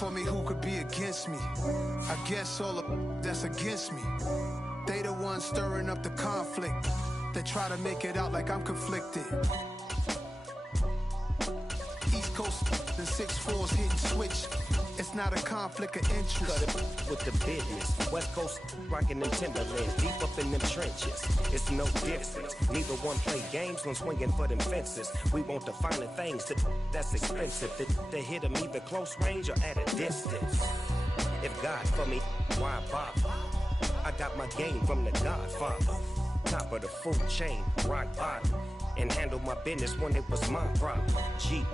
for me, who could be against me? I guess all of that's against me. They the ones stirring up the conflict. They try to make it out like I'm conflicted. East Coast and 6'4's hitting switch. It's not a conflict of interest. Cut it with the business. West Coast rocking them Timberlands, deep up in them trenches. It's no difference. Neither one play games, one swinging for them fences. We want the finer things that's expensive. They hit them either close range or at a distance. If God for me, why bother? I got my game from the Godfather. Top of the food chain, rock bottom. And handle my business when it was my problem. Jeep.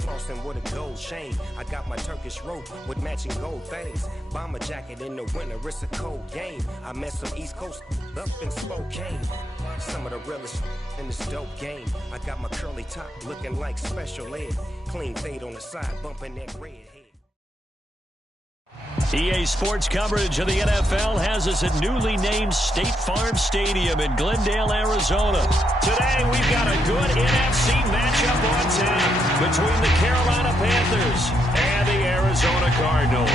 Flossing with a gold chain. I got my Turkish rope with matching gold things. Bomber jacket in the winter, it's a cold game. I met some East Coast up in Spokane. Some of the realest in this dope game. I got my curly top looking like special ed. Clean fade on the side, bumping that red head. EA Sports coverage of the NFL has us at newly named State Farm Stadium in Glendale, Arizona. Today, we've got a good NFC matchup on tap between the Carolina Panthers and the Arizona Cardinals.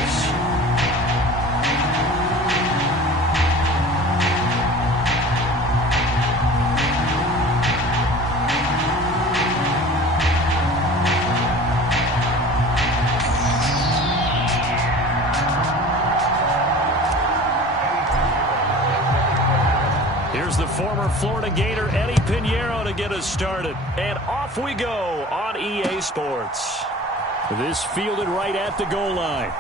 Here's the former Florida Gator Eddie Pinheiro to get us started. And off we go on EA Sports. This fielded right at the goal line.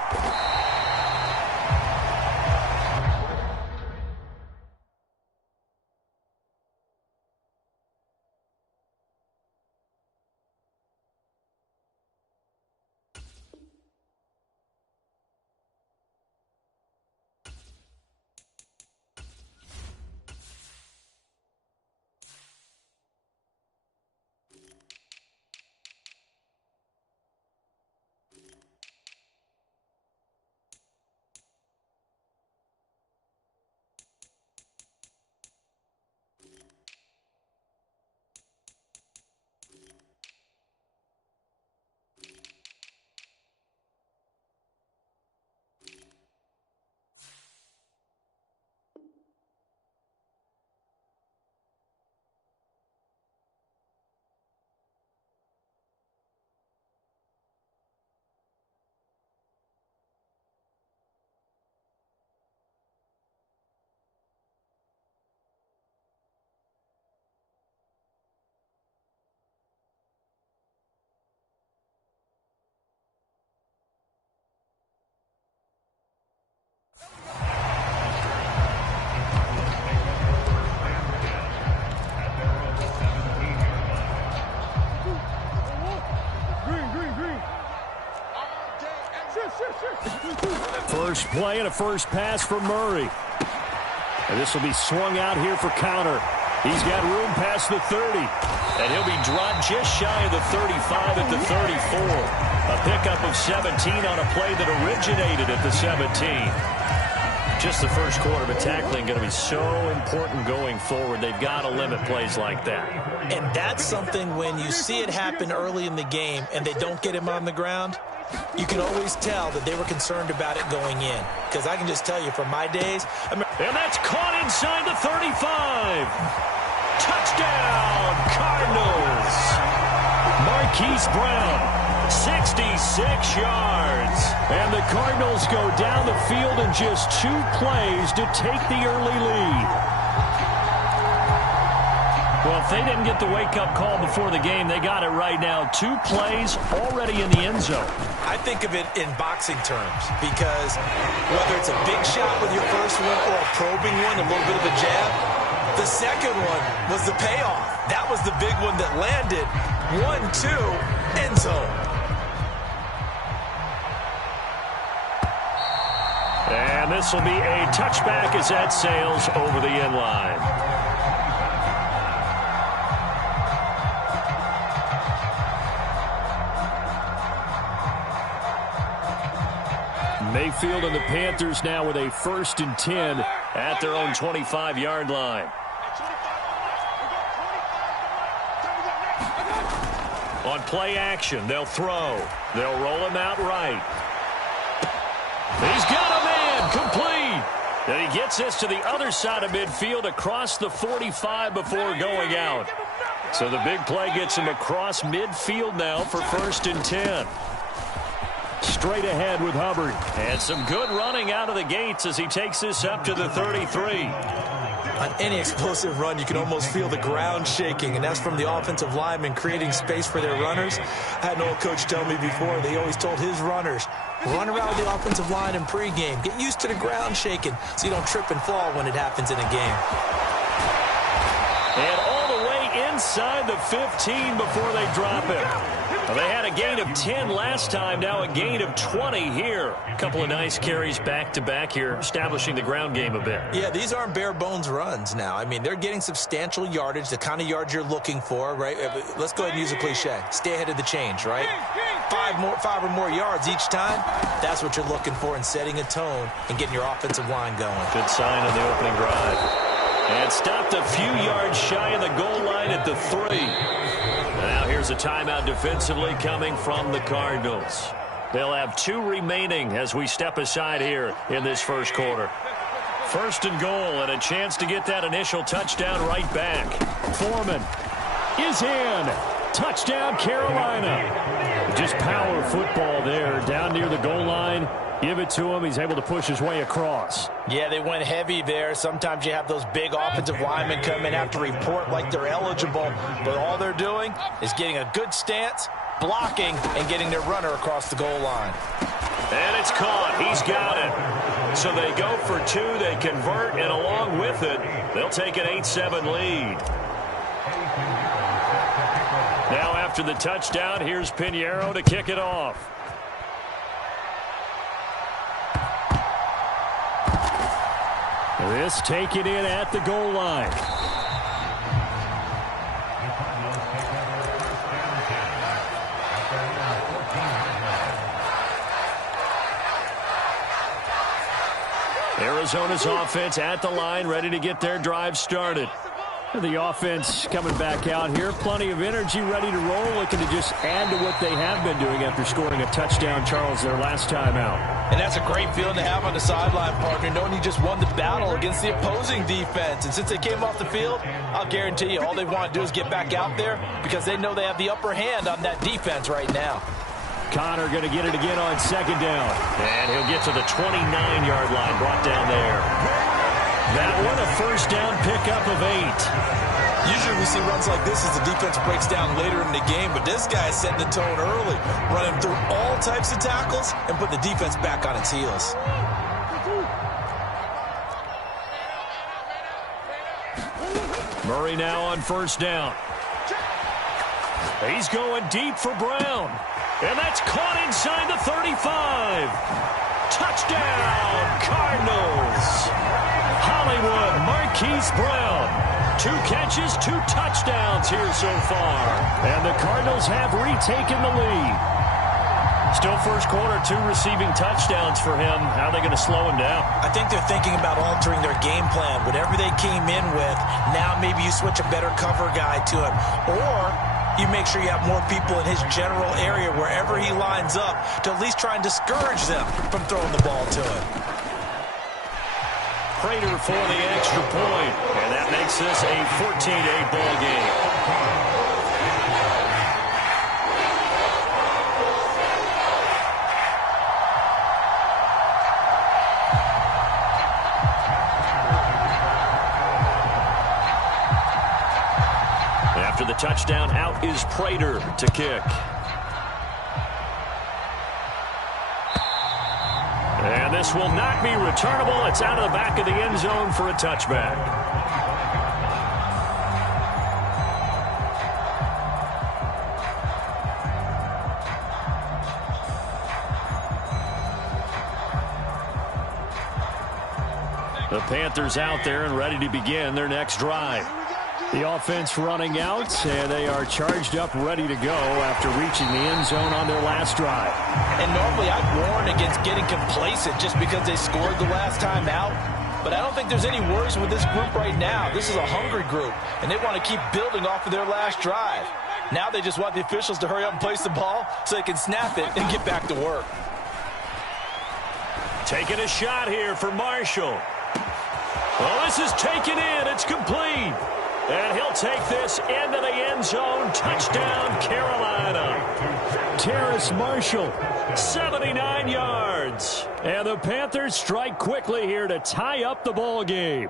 First play and a first pass for Murray. And this will be swung out here for counter. He's got room past the 30. And he'll be dropped just shy of the 35 at the 34. A pickup of 17 on a play that originated at the 17. Just the first quarter, but tackling going to be so important going forward. They've got to limit plays like that. And that's something when you see it happen early in the game and they don't get him on the ground, you can always tell that they were concerned about it going in. Because I can just tell you from my days. And that's caught inside the 35. Touchdown, Cardinals. Marquise Brown, 66 yards. And the Cardinals go down the field in just 2 plays to take the early lead. Well, if they didn't get the wake-up call before the game, they got it right now. 2 plays already in the end zone. I think of it in boxing terms because whether it's a big shot with your first one or a probing one, a little bit of a jab, the second one was the payoff. That was the big one that landed. 1-2, end zone. And this will be a touchback as that sails over the end line. Mayfield and the Panthers now with a 1st and 10 at their own 25-yard line. On play action, they'll throw. They'll roll him out right. He's got a man, complete. And he gets this to the other side of midfield across the 45 before going out. So the big play gets him across midfield now for 1st and 10. Straight ahead with Hubbard. And some good running out of the gates as he takes this up to the 33. On any explosive run, you can almost feel the ground shaking, and that's from the offensive linemen creating space for their runners. I had an old coach tell me before, they always told his runners, run around with the offensive line in pregame. Get used to the ground shaking so you don't trip and fall when it happens in a game. And all the way inside the 15 before they drop it. Well, they had a gain of 10 last time, now a gain of 20 here. A couple of nice carries back-to-back here, establishing the ground game a bit. Yeah, these aren't bare-bones runs now. I mean, they're getting substantial yardage, the kind of yards you're looking for, right? Let's go ahead and use a cliche. Stay ahead of the change, right? Five or more yards each time, that's what you're looking for in setting a tone and getting your offensive line going. Good sign on the opening drive. And stopped a few yards shy of the goal line at the 3. Now here's a timeout defensively coming from the Cardinals. They'll have 2 remaining as we step aside here in this first quarter. 1st and goal and a chance to get that initial touchdown right back. Foreman is in. Touchdown, Carolina. Just power football there down near the goal line. Give it to him. He's able to push his way across. Yeah, they went heavy there. Sometimes you have those big offensive linemen come in, have to report like they're eligible. But all they're doing is getting a good stance, blocking, and getting their runner across the goal line. And it's caught. He's got it. So they go for 2. They convert, and along with it, they'll take an 8-7 lead. Now after the touchdown, here's Pinheiro to kick it off. This taken in at the goal line. Arizona's offense at the line, ready to get their drive started. The offense coming back out here. Plenty of energy, ready to roll, looking to just add to what they have been doing after scoring a touchdown, Charles, their last time out. And that's a great feeling to have on the sideline, partner, knowing you just won the battle against the opposing defense. And since they came off the field, I'll guarantee you all they want to do is get back out there because they know they have the upper hand on that defense right now. Connor going to get it again on 2nd down. And he'll get to the 29-yard line, brought down there. That one a 1st down pickup of 8. Usually we see runs like this as the defense breaks down later in the game, but this guy is setting the tone early, running through all types of tackles and putting the defense back on its heels. Murray now on 1st down. He's going deep for Brown. And that's caught inside the 35. Touchdown, Cardinals. Hollywood Marquise Brown. 2 catches, 2 touchdowns here so far. And the Cardinals have retaken the lead. Still first quarter, 2 receiving touchdowns for him. How are they going to slow him down? I think they're thinking about altering their game plan. Whatever they came in with, now maybe you switch a better cover guy to him. Or you make sure you have more people in his general area wherever he lines up to at least try and discourage them from throwing the ball to him. Prater for the extra point, and that makes this a 14-8 ball game. After the touchdown, out is Prater to kick. And this will not be returnable. It's out of the back of the end zone for a touchback. The Panthers out there and ready to begin their next drive. The offense running out, and they are charged up, ready to go after reaching the end zone on their last drive. And normally I'd warn against getting complacent just because they scored the last time out. But I don't think there's any worries with this group right now. This is a hungry group, and they want to keep building off of their last drive. Now they just want the officials to hurry up and place the ball so they can snap it and get back to work. Taking a shot here for Marshall. Well, this is taken in. It's complete. And he'll take this into the end zone. Touchdown, Carolina. Terrace Marshall, 79 yards. And the Panthers strike quickly here to tie up the ball game.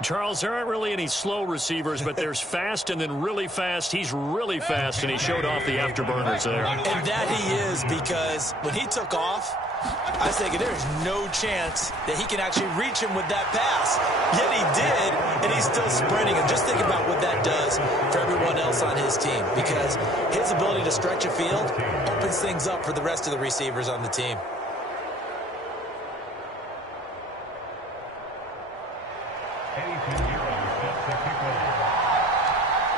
Charles, there aren't really any slow receivers, but there's fast and then really fast. He's really fast, and he showed off the afterburners there. And that he is, because when he took off, I was thinking there's no chance that he can actually reach him with that pass. Yet he did, and he's still sprinting. And just think about what that does for everyone else on his team, because his ability to stretch a field opens things up for the rest of the receivers on the team.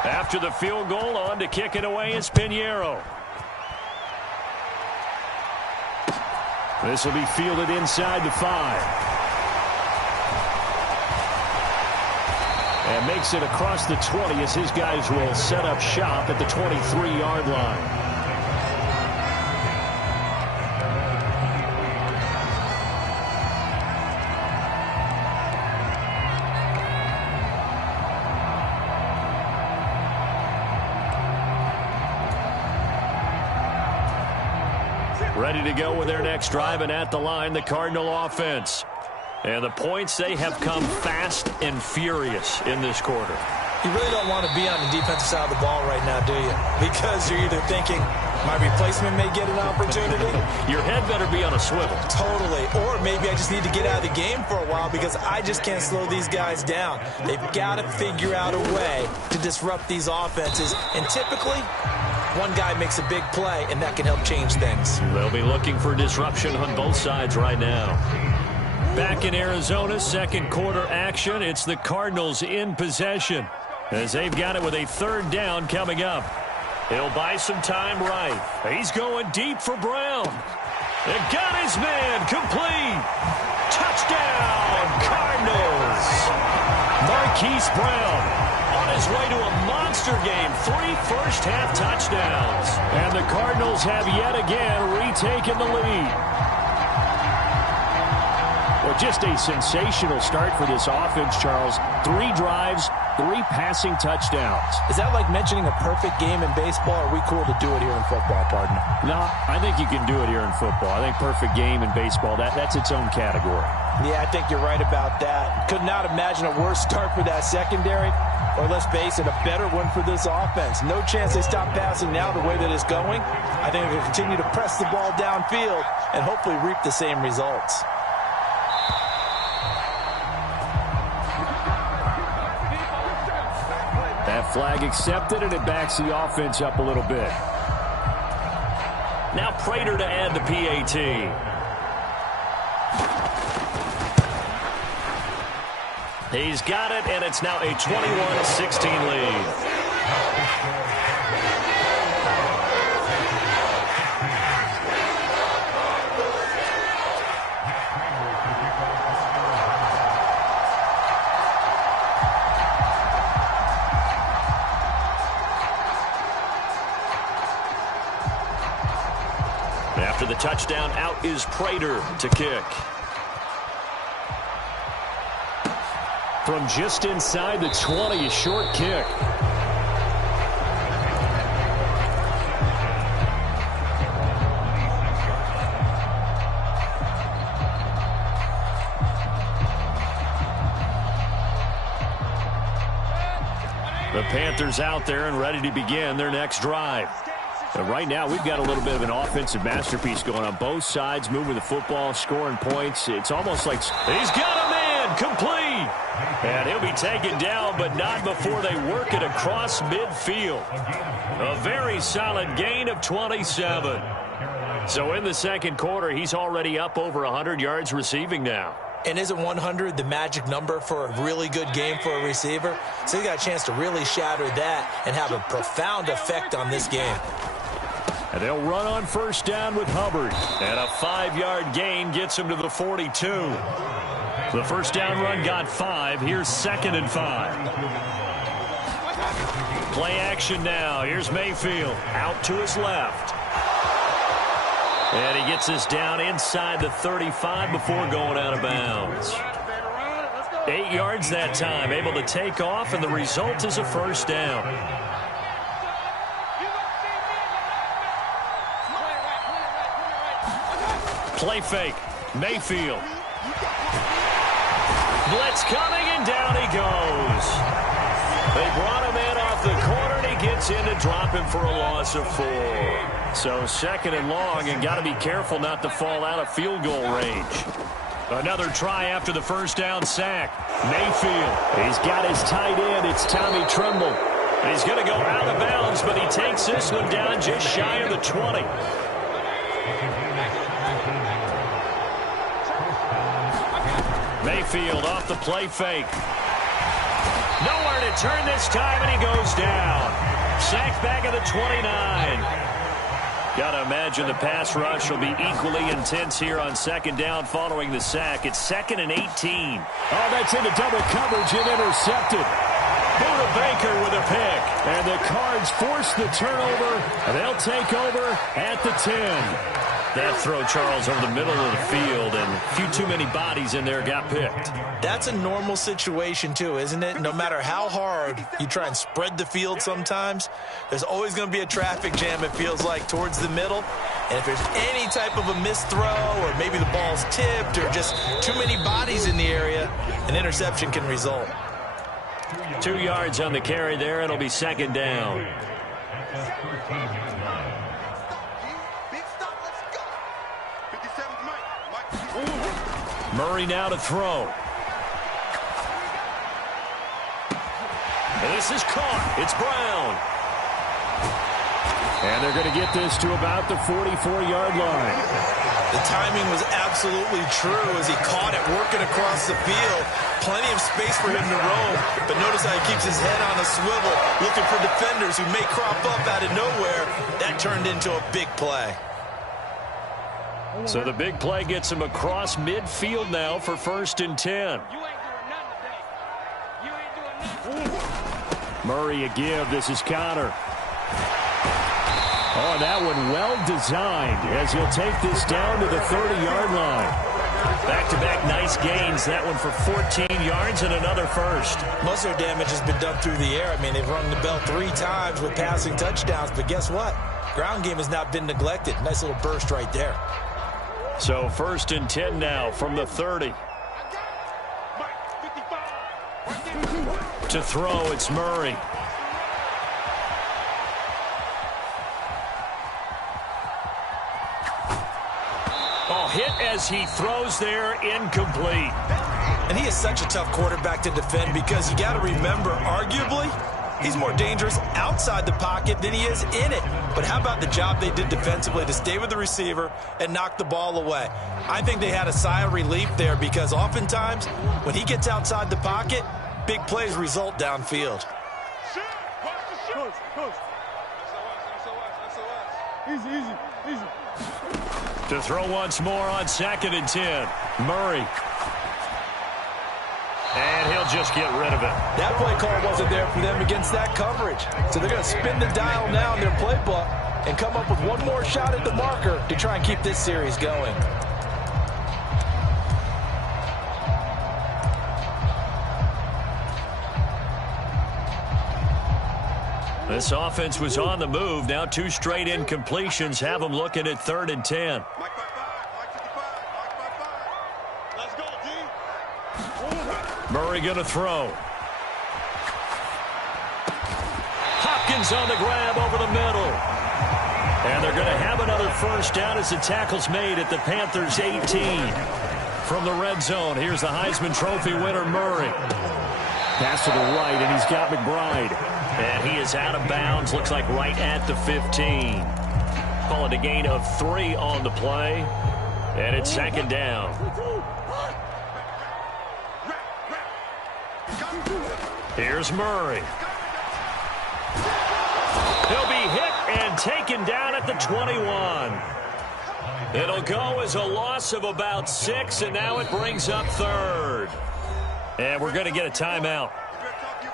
After the field goal, on to kick it away is Pinheiro. This will be fielded inside the 5. And makes it across the 20 as his guys will set up shop at the 23-yard line. Ready to go with their next drive, and at the line, the Cardinal offense. And the points, they have come fast and furious in this quarter. You really don't want to be on the defensive side of the ball right now, do you? Because you're either thinking, my replacement may get an opportunity. Your head better be on a swivel. Totally. Or maybe I just need to get out of the game for a while because I just can't slow these guys down. They've got to figure out a way to disrupt these offenses. And typically, one guy makes a big play, and that can help change things. They'll be looking for disruption on both sides right now. Back in Arizona, second quarter action. It's the Cardinals in possession as they've got it with a third down coming up. He'll buy some time right. He's going deep for Brown. They got his man complete. Touchdown, Cardinals. Marquise Brown on his way to a monster game. 3 first-half touchdowns. And the Cardinals have yet again retaken the lead. Well, just a sensational start for this offense, Charles. 3 drives, 3 passing touchdowns. Is that like mentioning a perfect game in baseball, or are we cool to do it here in football, partner? No, I think you can do it here in football. I think perfect game in baseball, that's its own category. Yeah, I think you're right about that. Could not imagine a worse start for that secondary, or let's face it, a better one for this offense. No chance they stop passing now the way that it's going. I think they'll continue to press the ball downfield and hopefully reap the same results. That flag accepted, and it backs the offense up a little bit. Now Prater to add the PAT. He's got it, and it's now a 21-16 lead. After the touchdown, out is Prater to kick. From just inside the 20, a short kick. The Panthers out there and ready to begin their next drive. And right now, we've got a little bit of an offensive masterpiece going on both sides, moving the football, scoring points. It's almost like he's got a man complete. And he'll be taken down, but not before they work it across midfield. A very solid gain of 27. So in the second quarter, he's already up over 100 yards receiving now. And isn't 100 the magic number for a really good game for a receiver? So he got a chance to really shatter that and have a profound effect on this game. And they'll run on first down with Hubbard. And a 5-yard gain gets him to the 42. The first down run got 5. Here's 2nd and 5. Play action now. Here's Mayfield out to his left. And he gets us down inside the 35 before going out of bounds. 8 yards that time, able to take off, and the result is a first down. Play fake. Mayfield. Blitz coming, and down he goes. They brought him in off the corner, and he gets in to drop him for a loss of 4. So second and long, and got to be careful not to fall out of field goal range. Another try after the first down sack. Mayfield. He's got his tight end. It's Tommy Tremble. He's going to go out of bounds, but he takes this one down just shy of the 20. Mayfield off the play fake. Nowhere to turn this time, and he goes down. Sacked back at the 29. Got to imagine the pass rush will be equally intense here on second down following the sack. It's 2nd and 18. Oh, that's into double coverage and intercepted. Buda Baker with a pick. And the Cards force the turnover, and they'll take over at the 10. That throw, Charles, over the middle of the field, and a few too many bodies in there got picked. That's a normal situation, too, isn't it? No matter how hard you try and spread the field sometimes, there's always going to be a traffic jam, it feels like, towards the middle. And if there's any type of a missed throw, or maybe the ball's tipped, or just too many bodies in the area, an interception can result. 2 yards on the carry there. It'll be second down. Murray now to throw. And this is caught. It's Brown. And they're going to get this to about the 44-yard line. The timing was absolutely true as he caught it working across the field. Plenty of space for him to roam, but notice how he keeps his head on a swivel, looking for defenders who may crop up out of nowhere. That turned into a big play. So the big play gets him across midfield now for 1st and 10. Murray a give. This is Connor. Oh, that one well designed as he'll take this down to the 30-yard line. Back-to-back nice gains. That one for 14 yards and another first. Most of their damage has been done through the air. I mean, they've rung the bell 3 times with passing touchdowns, but guess what? Ground game has not been neglected. Nice little burst right there. So 1st and 10 now from the 30. To throw, it's Murray. Oh, hit as he throws there, incomplete. And he is such a tough quarterback to defend because you got to remember, arguably, he's more dangerous outside the pocket than he is in it. But how about the job they did defensively to stay with the receiver and knock the ball away? I think they had a sigh of relief there because oftentimes when he gets outside the pocket, big plays result downfield. Easy. To throw once more on 2nd and 10. Murray. And he'll just get rid of it. That play call wasn't there for them against that coverage. So they're going to spin the dial now in their playbook and come up with one more shot at the marker to try and keep this series going. This offense was on the move. Now 2 straight incompletions have them looking at 3rd and 10. Murray going to throw. Hopkins on the grab over the middle. And they're going to have another first down as the tackle's made at the Panthers' 18. From the red zone, here's the Heisman Trophy winner, Murray. Pass to the right, and he's got McBride. And he is out of bounds, looks like right at the 15. Call it a gain of 3 on the play. And it's 2nd down. Here's Murray. He'll be hit and taken down at the 21. It'll go as a loss of about 6, and now it brings up 3rd. And we're going to get a timeout.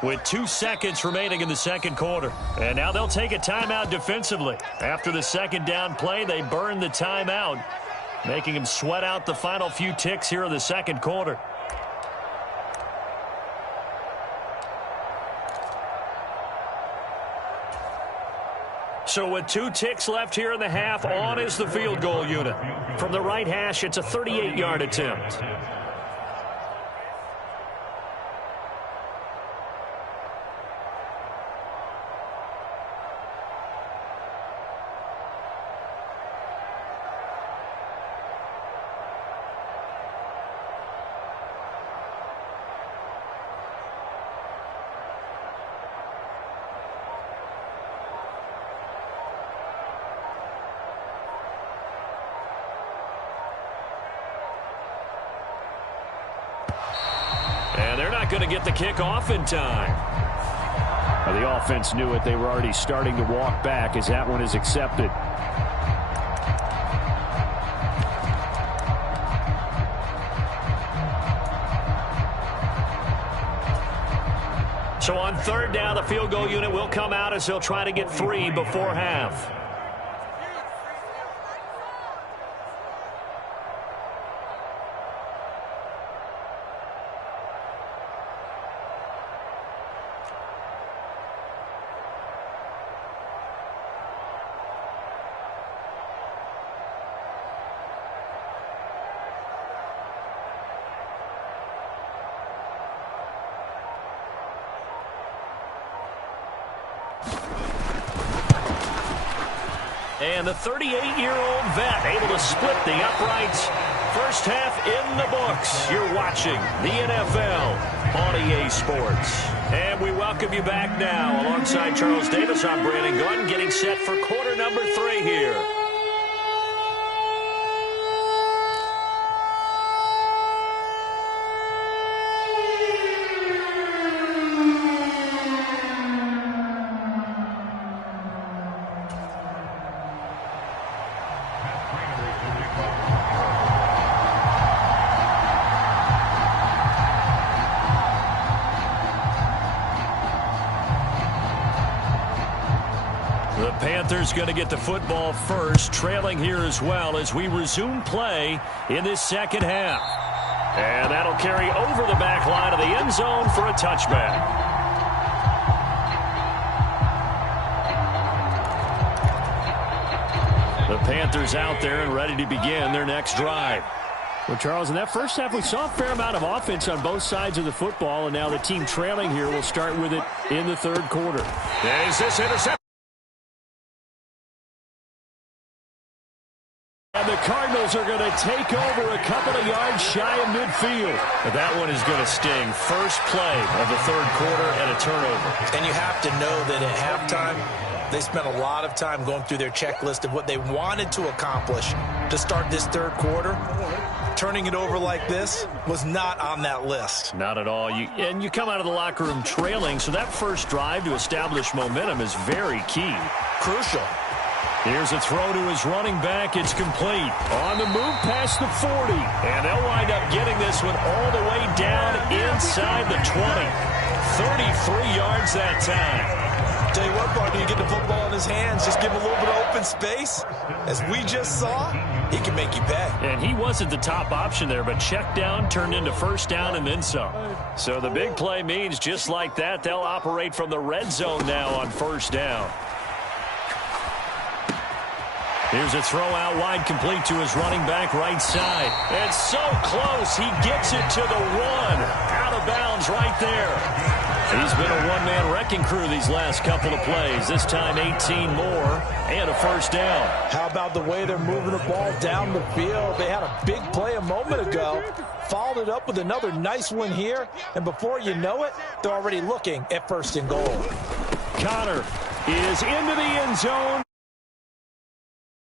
with 2 seconds remaining in the second quarter. And now they'll take a timeout defensively. After the second down play, they burn the timeout, making them sweat out the final few ticks here in the second quarter. So with 2 ticks left here in the half, on is the field goal unit. From the right hash, it's a 38-yard attempt. And they're not going to get the kickoff in time. Well, the offense knew it. They were already starting to walk back as that one is accepted. So on third down, the field goal unit will come out as they'll try to get 3 before half. And the 38-year-old vet able to split the uprights. First half in the books. You're watching the NFL on EA Sports. And we welcome you back now. Alongside Charles Davis, I'm Brandon Gunn, getting set for quarter number 3 here. The Panthers going to get the football first, trailing here as well as we resume play in this second half. And that'll carry over the back line of the end zone for a touchback. The Panthers out there and ready to begin their next drive. Well, Charles, in that first half, we saw a fair amount of offense on both sides of the football, and now the team trailing here will start with it in the third quarter. Is this interception? And the Cardinals are going to take over a couple of yards shy of midfield. But that one is going to sting. First play of the third quarter and a turnover. And you have to know that at halftime, they spent a lot of time going through their checklist of what they wanted to accomplish to start this third quarter. Turning it over like this was not on that list. Not at all. And you come out of the locker room trailing, so that first drive to establish momentum is very key. Crucial. Here's a throw to his running back. It's complete. On the move past the 40. And they'll wind up getting this one all the way down inside the 20. 33 yards that time. Tell you what, partner, you get the football in his hands, just give him a little bit of open space. As we just saw, he can make you pay. And he wasn't the top option there, but check down turned into first down and then some. So the big play means just like that, they'll operate from the red zone now on first down. Here's a throw out wide, complete to his running back right side. And so close, he gets it to the 1. Out of bounds right there. He's been a one-man wrecking crew these last couple of plays. This time 18 more and a first down. How about the way they're moving the ball down the field? They had a big play a moment ago. Followed it up with another nice one here. And before you know it, they're already looking at first and goal. Connor is into the end zone.